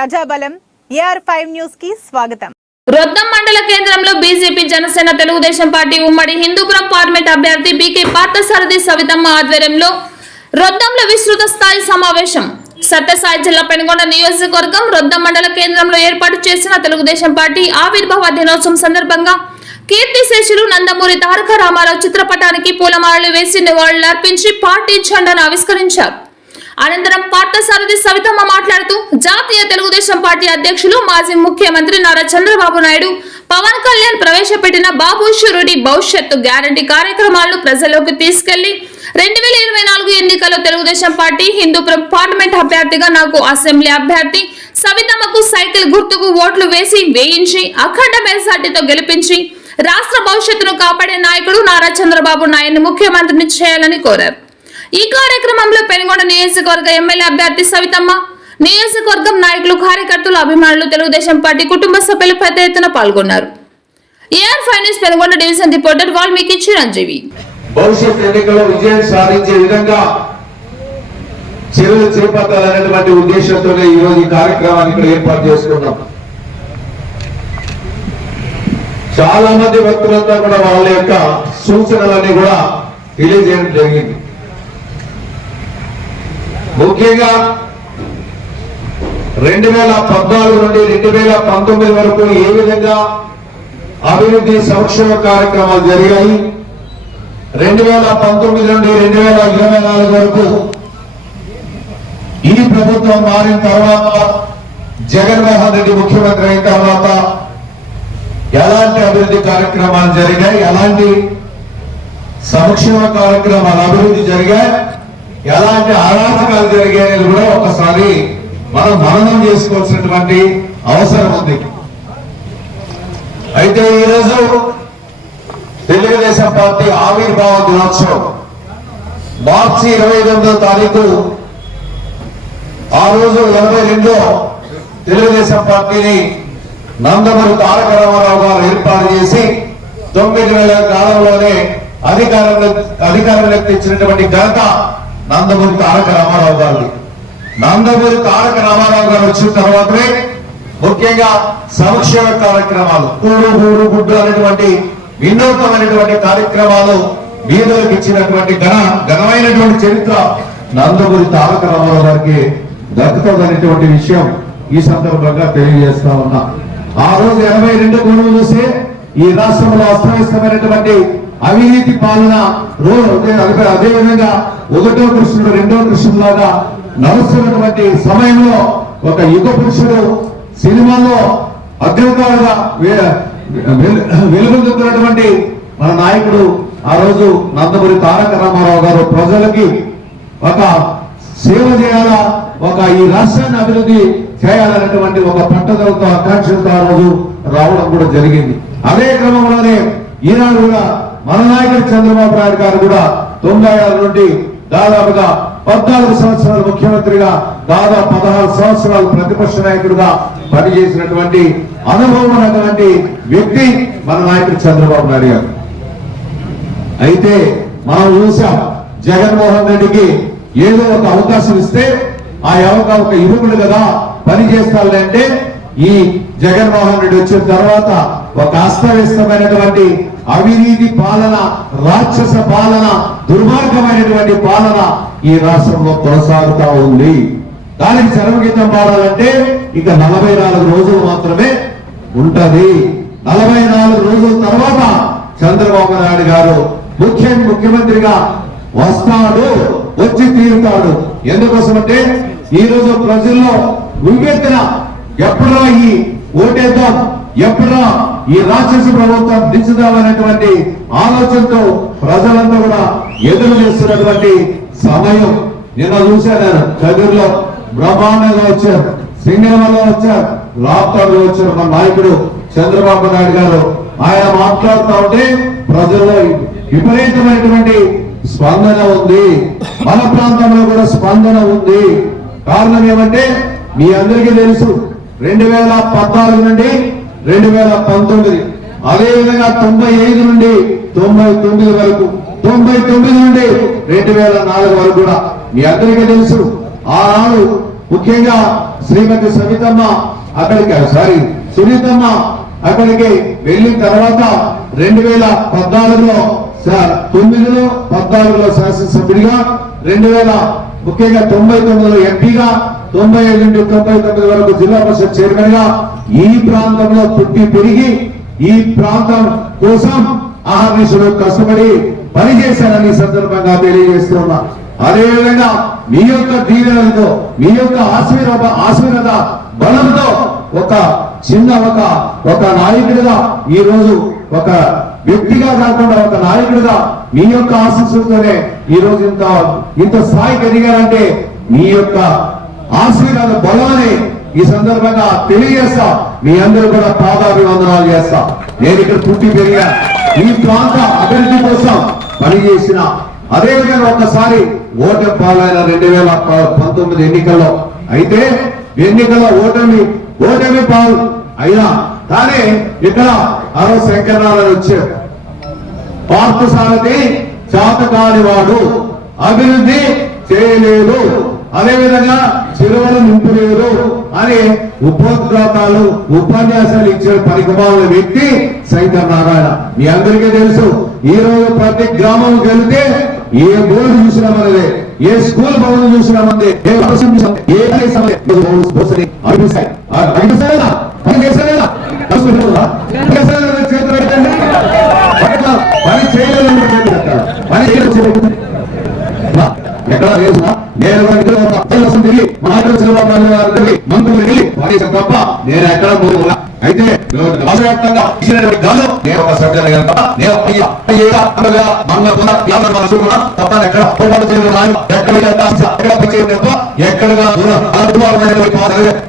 ప్రజాబలం AR five న్యూస్కి స్వాగతం. రొద్దం మండల కేంద్రంలో బీజేపీ జనసేన తెలుగుదేశం పార్టీ ఉమ్మడి హిందూపురం పార్లమెంట్ అభ్యర్థి బీకే పార్థసారథి సవితమ్మ ఆధ్వర్యంలో రొద్దంలో విస్తృత స్థాయి సమావేశం. సత్యసాయి జిల్లా పెనుగొండ నియోజకవర్గం రొద్దం మండల కేంద్రంలో ఏర్పాటు చేసిన తెలుగుదేశం పార్టీ ఆవిర్భావ దినోత్సవం సందర్భంగా కీర్తిశేషులు నందమూరి తారక రామారావు చిత్రపటానికి పూలమాలలు వేసి నివాళులర్పించి పార్టీ జెండాను ఆవిష్కరించారు. అనంతరం పార్థసారథి సవితమ్మ మాట్లాడుతూ జాతీయ తెలుగుదేశం పార్టీ అధ్యక్షులు మాజీ ముఖ్యమంత్రి నారా చంద్రబాబు నాయుడు పవన్ కళ్యాణ్ ప్రవేశపెట్టిన బాబు షురుడి భవిష్యత్తు గ్యారంటీ కార్యక్రమాలను ప్రజల్లోకి తీసుకెళ్ళి రెండు వేల ఇరవై నాలుగు ఎన్నికల్లో తెలుగుదేశం పార్టీ హిందూపురం పార్లమెంట్ అభ్యర్థిగా నాకు అసెంబ్లీ అభ్యర్థి సవితమ్మకు సైకిల్ గుర్తుకు ఓట్లు వేసి వేయించి అఖండ మెజార్టీతో గెలిపించి రాష్ట్ర భవిష్యత్తును కాపాడే నాయకుడు నారా చంద్రబాబు నాయుడిని ముఖ్యమంత్రిని చేయాలని కోరారు. ఈ కార్యక్రమంలో పెనుగొండ నియోజకవర్గ ఎమ్మెల్యే అభ్యర్థి సవితమ్మ నియోజకవర్గం నాయకులు కార్యకర్తలు అభిమానులు తెలుగుదేశం పార్టీ కుటుంబ సభ్యులు పెద్ద ఎత్తున పాల్గొన్నారు. AR finance Penukonda division reporter Valmiki Chiranjeevi. భవిష్యత్ ఎన్నికల్లో విజయం సాధించే విధంగా చర్యలు చేపట్టాలనేటువంటి ఉద్దేశంతోనే ఈ రోజు ఈ కార్యక్రమాన్ని ఇక్కడ ఏర్పాటు చేసుకున్నాం. చాలా మంది వ్యక్తులంతా కూడా వాళ్ళ యొక్క సూచనలన్నీ కూడా తెలియజేయడం జరిగింది. ముఖ్యంగా రెండు వేల పద్నాలుగు నుండి రెండు వేల పంతొమ్మిది వరకు ఏ విధంగా అభివృద్ధి సంక్షేమ కార్యక్రమాలు జరిగాయి? రెండు వేల పంతొమ్మిది నుండి రెండు వేల ఇరవై నాలుగు వరకు ఈ ప్రభుత్వం మారిన తర్వాత జగన్మోహన్ రెడ్డి ముఖ్యమంత్రి అయిన తర్వాత ఎలాంటి అభివృద్ధి కార్యక్రమాలు జరిగాయి? ఎలాంటి సంక్షేమ కార్యక్రమాలు అభివృద్ధి జరిగాయి? ఎలాంటి అరాచకాలు జరిగాయని కూడా ఒకసారి మనం మననం చేసుకోవాల్సినటువంటి అవసరం ఉంది. అయితే ఈరోజు తెలుగుదేశం పార్టీ ఆవిర్భావ దినోత్సవం. మార్చి ఇరవై ఎనిమిదో తారీఖు ఆ రోజు ఇరవై రెండులో తెలుగుదేశం పార్టీని నందమూరి తారక రామారావు గారు ఏర్పాటు చేసి తొమ్మిది వేల కాలంలోనే అధికారంలో అధికారంలోకి తెచ్చినటువంటి ఘనత నందమూరి తారక రామారావు గారు నందమూరి తారక రామారావు గారు వచ్చిన తర్వాతనే ముఖ్యంగా సంక్షేమ కార్యక్రమాలు కూడు గూడు గుడ్డు అనేటువంటి వినూత్నమైనటువంటి కార్యక్రమాలు వీధులకు ఇచ్చినటువంటి ఘన ఘనమైనటువంటి చరిత్ర నందమూరి తారక రామారావు గారికి దక్కుతుందనేటువంటి విషయం ఈ సందర్భంగా తెలియజేస్తా ఉన్నా. ఆ రోజు ఎనభై రెండు గొడవలు చూస్తే ఈ రాష్ట్రంలో అస్తవ్యస్తమైనటువంటి అవినీతి పాలన రో- అదే అదే విధంగా ఒకటో కృష్ణుడు రెండో కృష్ణులాగా నడుస్తున్నటువంటి సమయంలో ఒక యుగ పురుషుడు సినిమాలో అగ్రతారుగా వే- మన నాయకుడు ఆ రోజు నందమూరి తారక రామారావు గారు ప్రజలకి ఒక సేవ చేయాలా ఒక ఈ రాష్ట్రాన్ని అభివృద్ధి చేయాలనేటువంటి ఒక పట్టుదలతో ఆకాంక్షలతో ఆ రోజు రావడం కూడా జరిగింది. అదే క్రమంలోనే ఈనాడు కూడా మన నాయకుడు చంద్రబాబు నాయుడు గారు కూడా తొంభై ఆరు నుండి దాదాపుగా పద్నాలుగు సంవత్సరాలు ముఖ్యమంత్రిగా దాదాపు పదహారు సంవత్సరాలు ప్రతిపక్ష నాయకుడుగా పనిచేసినటువంటి అనుభవం ఉన్నటువంటి వ్యక్తి మన నాయకుడు చంద్రబాబు నాయుడు గారు. అయితే మనం చూసాం జగన్మోహన్ రెడ్డికి ఏదో ఒక అవకాశం ఇస్తే ఆ అవకాశం ఒక ఇరుముడు కదా పని చేస్తాడు అంటే ఈ జగన్మోహన్ రెడ్డి వచ్చిన తర్వాత ఒక అస్తవ్యస్తమైనటువంటి అవినీతి పాలన రాక్షస పాలన దుర్మార్గమైనటువంటి పాలన ఈ రాష్ట్రంలో కొనసాగుతా ఉంది. దానికి చరమగీతం పాడాలంటే ఇక నలభై నాలుగు రోజులు మాత్రమే ఉంటది. నలభై నాలుగు రోజుల తర్వాత చంద్రబాబు నాయుడు గారు ముఖ్య ముఖ్యమంత్రిగా వస్తాడు వచ్చి తీరుతాడు. ఎందుకోసమంటే ఈ రోజు ప్రజల్లో ఉవ్వెత్తిన ఎప్పుడో ఈ ఓటేద్దాం? ఎప్పుడో ఈ రాక్షస ప్రభుత్వం దించుదామనేటువంటి ఆలోచనతో ప్రజలంతా కూడా ఎదురు చేస్తున్నటువంటి సమయం. నిన్న చూశాను నేను చదువులో బ్రహ్మాండంగా వచ్చారు సింగంలో వచ్చారు లాప్టాప్లో వచ్చారు మన నాయకుడు చంద్రబాబు నాయుడు గారు. ఆయన మాట్లాడుతూ ఉంటే ప్రజల్లో విపరీతమైనటువంటి స్పందన ఉంది. మన ప్రాంతంలో కూడా స్పందన ఉంది. కారణం ఏమంటే మీ అందరికీ తెలుసు రెండు వేల పద్నాలుగు నుండి రెండు వేల పంతొమ్మిది. అదే విధంగా తొంభై ఐదు నుండి తొంభై తొమ్మిది వరకు తొంభై తొమ్మిది నుండి రెండు వేల నాలుగు వరకు కూడా. మీ అందరికీ తెలుసు ఆనాడు ముఖ్యంగా శ్రీమతి సవితమ్మ అక్కడికి సారీ సునీతమ్మ అక్కడికి వెళ్ళిన తర్వాత రెండు వేల పద్నాలుగులో తొమ్మిదిలో పద్నాలుగులో శాసనసభ్యుడిగా రెండు వేల ముఖ్యంగా తొంభై తొమ్మిదిలో ఎంపీగా తొంభై ఐదు నుండి తొంభై తొమ్మిది వరకు జిల్లా పరిషత్ చైర్మన్గా ఈ ప్రాంతంలో పుట్టి పెరిగి ఈ ప్రాంతం కోసం ఆహర్నిశలు కష్టపడి పనిచేశారని సందర్భంగా తెలియజేస్తున్నా. అదేవిధంగా మీ యొక్క దీవెనలతో మీ యొక్క ఆశీర్వాద ఆశీర్వాద బలంతో ఒక చిన్న ఒక ఒక నాయకుడిగా ఈ రోజు ఒక వ్యక్తిగా కాకుండా ఒక నాయకుడిగా మీ యొక్క ఆశీస్సులతోనే ఈ రోజు ఇంత ఇంత స్థాయికి ఎదిగారంటే మీ యొక్క ఆశీర్వాద బలమని ఈ సందర్భంగా తెలియజేస్తా. మీ అందరూ కూడా పాదాభివందనాలు చేస్తా. నేను ఇక్కడ పుట్టి పెరిగా ఈ ప్రాంత అభివృద్ధి కోసం పనిచేసిన అదేవిధంగా ఒకసారి ఓటమి పాలైన రెండు వేల పంతొమ్మిది ఎన్నికల్లో అయితే ఎన్నికల్లో ఓటమి ఓటమి పాలు అయినా. కానీ ఇక్కడ అరవ శంకరనారాయణ వచ్చారు. పార్థ సారథి చాతకాని వాడు. అభివృద్ధి చేయలేదు. అదేవిధంగా చిరువలు నింపలేదు అని ఉపోద్ఘాతాలు ఉపన్యాసాలు ఇచ్చిన పరికమాల వ్యక్తి శంకర్ నారాయణ మీ అందరికీ తెలుసు ఈ రోజు ప్రతి గ్రామం వెళితే ఏ బోర్డు చూసినా మనదే ఏ స్కూల్ భవనం చూసినా మనదే ఏ వర్షం ఏ దేశం మనదే. ఈ రోజు బోసని అనిపిస్తాయి. ఆ, అనిపిస్తాయా? పని చేస్తాయా? కలుసుకుంటున్నారా? చేస్తాయా? చేతులు పెట్టండి. పక్కన పని చేయలేదు పని చేయలేదు నా, ఎక్కడ లేదు నా? నేను తిరిగి చంద్రబాబు నాయుడు మంత్రులు తప్ప నేను ఎక్కడ అయితే రాష్ట్ర ఇచ్చినటువంటి గాలు నేను ఒక సభ్యులు కనుక నేను ఎక్కడ పోరాటం చేయడం ఎక్కడ ఎక్కడ తప్ప ఎక్కడగా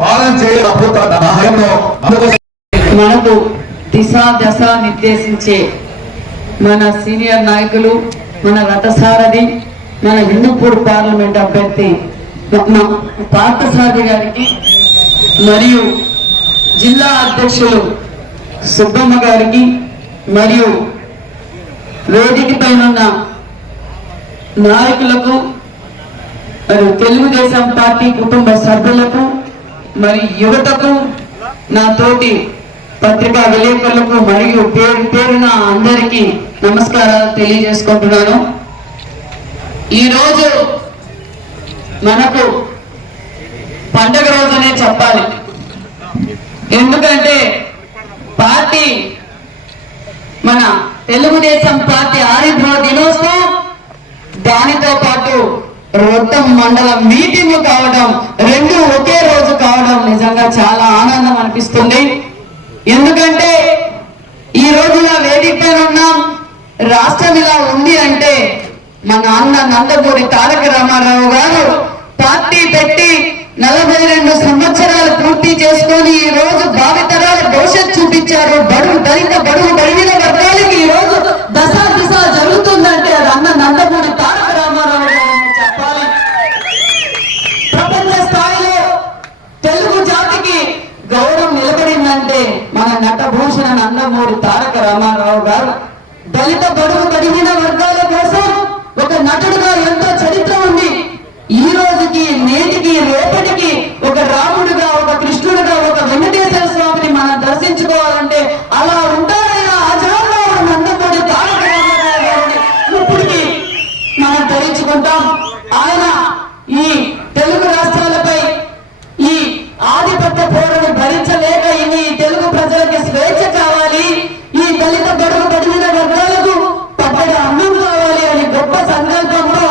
పాలన మనకు దిశ దశ నిర్దేశించే మన సీనియర్ నాయకులు మన రథసారథి మన హిందూపూర్ పార్లమెంట్ అభ్యర్థి పార్థసారథి గారికి మరియు జిల్లా అధ్యక్షులు సుబ్బమ్మ గారికి మరియు వేదిక పైన ఉన్న నాయకులకు మరియు తెలుగుదేశం పార్టీ కుటుంబ సభ్యులకు మరి యువతకు నా తోటి పత్రికా విలేకరులకు మరియు పేరు పేరున అందరికీ నమస్కారాలు తెలియజేసుకుంటున్నాను. ఈరోజు మనకు పండగ రోజునే చెప్పాలి. ఎందుకంటే పార్టీ మన తెలుగుదేశం పార్టీ ఆరిద్రో దినోత్సవం దానితో పాటు రొట్టం మండలం మీటింగ్ కావడం రెండు ఒకే రోజు కావడం నిజంగా చాలా ఆనందం అనిపిస్తుంది. ఎందుకంటే ఈ రోజున వేదిక ఉన్నాం. రాష్ట్రం ఇలా ఉంది అంటే మన అన్న నందమూరి తారక రామారావు గారు పార్టీ పెట్టి నలభై రెండు సంవత్సరాలు పూర్తి చేసుకొని ఈ రోజు భావితరాల భవిష్యత్ చూపించారు. బడుగు దళిత బడుగు బలిగిన వర్గాలకి ఈ రోజు దశ దిశ జరుగుతుందంటే అది అన్న నందమూరి తారక రామారావు గారు అని చెప్పాలి ప్రపంచ స్థాయిలో తెలుగు జాతికి గౌరవం నిలబడిందంటే మన నటభూషణ నందమూరి తారక రామారావు గారు దళిత బడుగు బడిగిన వర్గాల కోసం ఒక నటుడుగా ఎంతో చరిత్ర ఉంది ఈ రోజుకి నేటికి రేపటికి ఒక రాముడుగా ఒక కృష్ణుడుగా ఒక వెంకటేశ్వర స్వామిని మనం దర్శించుకోవాలంటే అలా ఉంటారైన అజారావు నందమూరి తారక రామారావు గారిని ఇప్పటికీ మనం ధరించుకుంటాం ఆయన ఈ తెలుగు రాష్ట్రాలపై ఈ ఆధిపత్య పోరుని భరించలేక ఇన్ని తెలుగు ప్రజలకి స్వేచ్ఛ కావాలి ఈ దళిత బడుగు బడిగిన వర్గాలకు పట్టడి అన్నం కావాలి అని గొప్ప సంకల్పంతో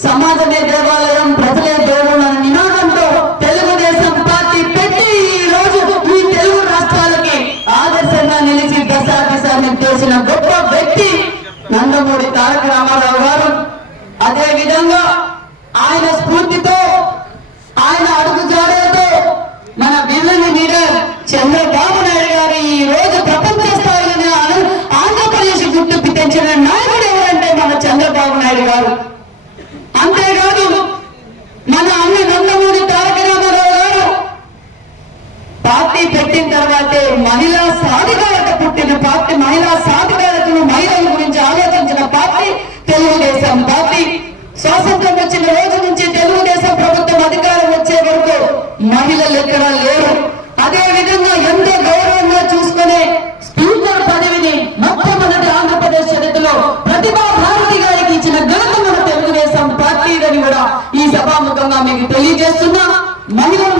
సమాజమే దేవాలయం ప్రజలే దేవుడు అనే నినాదంతో తెలుగుదేశం పార్టీ పెట్టి ఈ రోజు ఈ తెలుగు రాష్ట్రాలకి ఆదర్శంగా నిలిచి దశ దిశ నిర్దేశిన గొప్ప వ్యక్తి నందమూరి తారక రామారావు గారు అదే విధంగా ఆయన స్ఫూర్తితో ఆయన అడుగు జాడలతో మన విల్లని లీడర్ చంద్రబాబు నాయుడు గారు ఈ రోజు ప్రపంచ స్థాయిలోనే ఆంధ్ర- ఆంధ్రప్రదేశ్ గుర్తింపు తెచ్చిన నాయకుడు ఎవరంటే మన చంద్రబాబు నాయుడు గారు అంతేకాదు మన అన్న నందమూరి తారక రామారావు గారు పార్టీ పెట్టిన తర్వాతే మహిళా సాధికారత పుట్టిన పార్టీ మహిళా సాధికారతను మహిళల గురించి ఆలోచించిన పార్టీ తెలుగుదేశం పార్టీ. స్వాతంత్రం వచ్చిన రోజు నుంచి తెలుగుదేశం ప్రభుత్వం అధికారం వచ్చే వరకు మహిళలు ఎక్కడ లేరు. అదే విధంగా ఎంతో గౌరవంగా చూసుకునే స్పీకర్ పదవిని మొట్టమొదటి ఆంధ్రప్రదేశ్ చరిత్రలో ప్రతిభా భారతి గారికి ఇచ్చిన ఘనత మన తెలుగుదేశం పార్టీదని కూడా ఈ సభాముఖంగా మీకు తెలియజేస్తున్నా. మహిళలు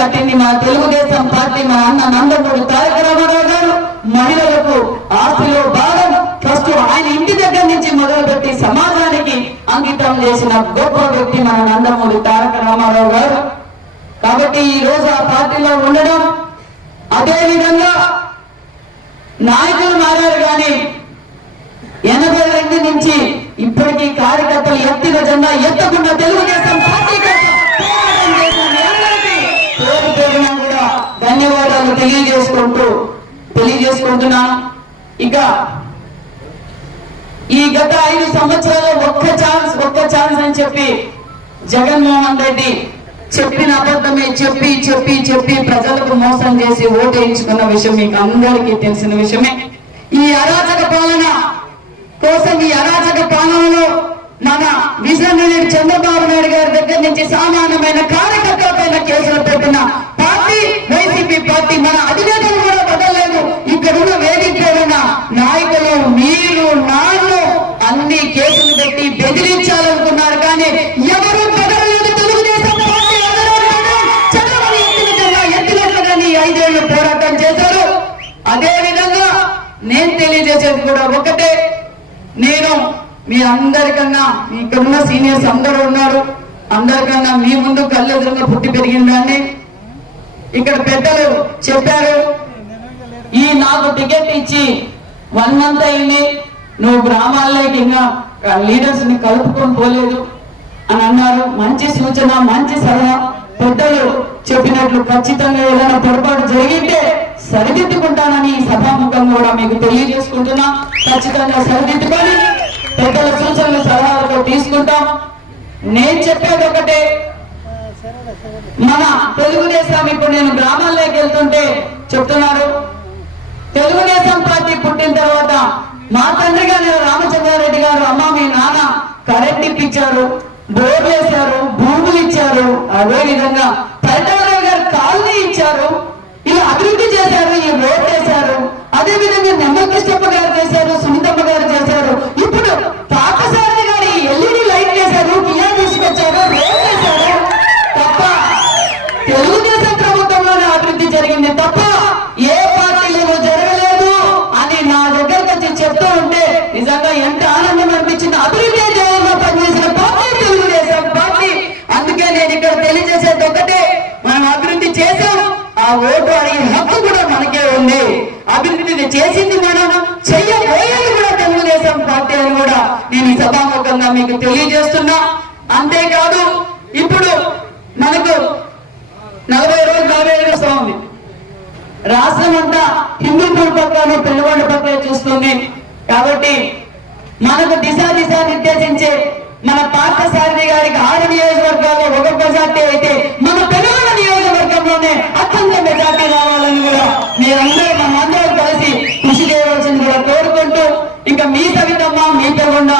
కట్టింది మన తెలుగుదేశం పార్టీ మా అన్న నందమూరి తారక రామారావు గారు. మహిళలకు ఆస్తిలో భాగం ఫస్ట్ ఆయన ఇంటి దగ్గర నుంచి మొదలుపెట్టి సమాజానికి అంకితం చేసిన గొప్ప వ్యక్తి మన నందమూరి తారక రామారావు గారు. కాబట్టి ఈ రోజు ఆ పార్టీలో ఉండడం అదే విధంగా నాయకులు మారారు కానీ ఎనభై రెండు నుంచి ఇప్పటికీ కార్యకర్తలు ఎత్తిన జెండా ఎత్తకుండా తెలుగుదేశం తెలియజేసుకుంటూ తెలియజేసుకుంటున్నాను ఇక ఈ గత ఐదు సంవత్సరాలు ఒక్క ఛాన్స్ ఒక్క ఛాన్స్ అని చెప్పి జగన్మోహన్ రెడ్డి చెప్పిన అబద్ధమే చెప్పి చెప్పి చెప్పి ప్రజలకు మోసం చేసి ఓటేయించుకున్న విషయం మీకు అందరికీ తెలిసిన విషయమే. ఈ అరాచక పాలన కోసం ఈ అరాచక పాలనలో మన విజయనగర్ చంద్రబాబు నాయుడు గారి దగ్గర నుంచి సామాన్యమైన కార్యకర్తల పైన కేసులు పెట్టిన వైసీపీ పార్టీ మన అధినేతలు కూడా వదలలేదు. ఇక్కడ ఉన్న వేదిక నాయకులు మీరు నాన్ను అన్ని కేసులు పెట్టి బెదిరించాలనుకున్నారు. కానీ ఎవరు బెదరలేదు తెలుగుదేశం పార్టీ వదలలేదు. చంద్రబాబు ఎత్తిన ఐదేళ్ళు పోరాటం చేశారు. అదే విధంగా నేను తెలియజేసేది కూడా ఒకటే. నేను మీ అందరికన్నా ఇక్కడ ఉన్న సీనియర్స్ అందరూ ఉన్నారు. అందరికన్నా మీ ముందు కళ్ళెదురుగా పుట్టి పెరిగిన దాన్ని ఇక్కడ పెద్దలు చెప్పారు ఈ నాకు టికెట్ ఇచ్చి వన్ మంత్ అయింది. నువ్వు గ్రామాల్లోకి ఇంకా లీడర్స్ని కలుపుకొని పోలేదు. అని అన్నారు. మంచి సూచన మంచి సలహా. పెద్దలు చెప్పినట్లు ఖచ్చితంగా ఏదైనా పొరపాటు జరిగితే సరిదిద్దుకుంటానని ఈ సభాముఖం కూడా మీకు తెలియజేసుకుంటున్నా. ఖచ్చితంగా సరిదిద్దుకొని పెద్దల సూచనలు సలహాలతో తీసుకుంటాం. నేను చెప్పేది ఒకటే మన తెలుగుదేశం ఇప్పుడు నేను గ్రామాల్లోకి వెళ్తుంటే చెప్తున్నారు. తెలుగుదేశం పార్టీ పుట్టిన తర్వాత మా తండ్రి గారు రామచంద్రారెడ్డి గారు అమ్మ మీ నాన్న కరెంట్ ఇప్పించారు బోర్లు వేశారు భూములు ఇచ్చారు అదే విధంగా పరిటారావు గారు కాలనీ ఇచ్చారు ఇలా అభివృద్ధి చేశారు ఈ రోడ్ వేశారు అదే విధంగా నెమ్మల కృష్ణప్ప గారు చేశారు సునీతమ్మ గారు చేశారు. ఇప్పుడు పాకసారి గారి ఎల్ఈడి లైట్ వేశారు బియ్యం తీసుకొచ్చారు రోడ్ అంతా హిందూపూర్ పక్కన పెనుగొండ పక్కన చూస్తుంది. కాబట్టి మనకు దిశ దిశ నిర్దేశించే మన పార్థసారథి గారికి ఆరు నియోజకవర్గాల్లో ఒక మెజార్టీ అయితే మన పెనుగొండ నియోజకవర్గంలోనే అత్యంత మెజార్టీ రావాలని కూడా మీరందరూ మనందరూ కలిసి కృషి చేయవలసింది కూడా కోరుకుంటూ ఇంకా మీ సవితమ్మ మీ పెనుగొండ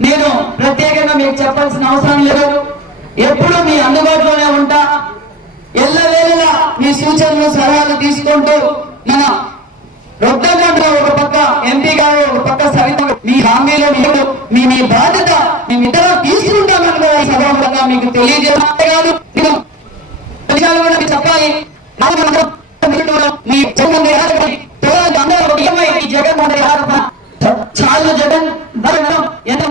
నేను ప్రత్యేకంగా మీకు చెప్పాల్సిన అవసరం లేదు. ఎప్పుడు మీ అందుబాటులోనే ఉంటా. ఎల్లవేళలా మీ సూచనలు సలహాలు తీసుకుంటూ మన రొట్టెమంటారు ఒక పక్క ఎంపీ గారు ఒక పక్క సరిత మీ హామీలో మీరు మీ మీ బాధ్యత మేమిద్దరం తీసుకుంటామని కూడా సభాముఖంగా మీకు తెలియజేయాలి కాదు విషయాలు కూడా మీరు చెప్పాలి. మీ జగన్ అందరూ జగన్ చాలు జగన్ ఎంత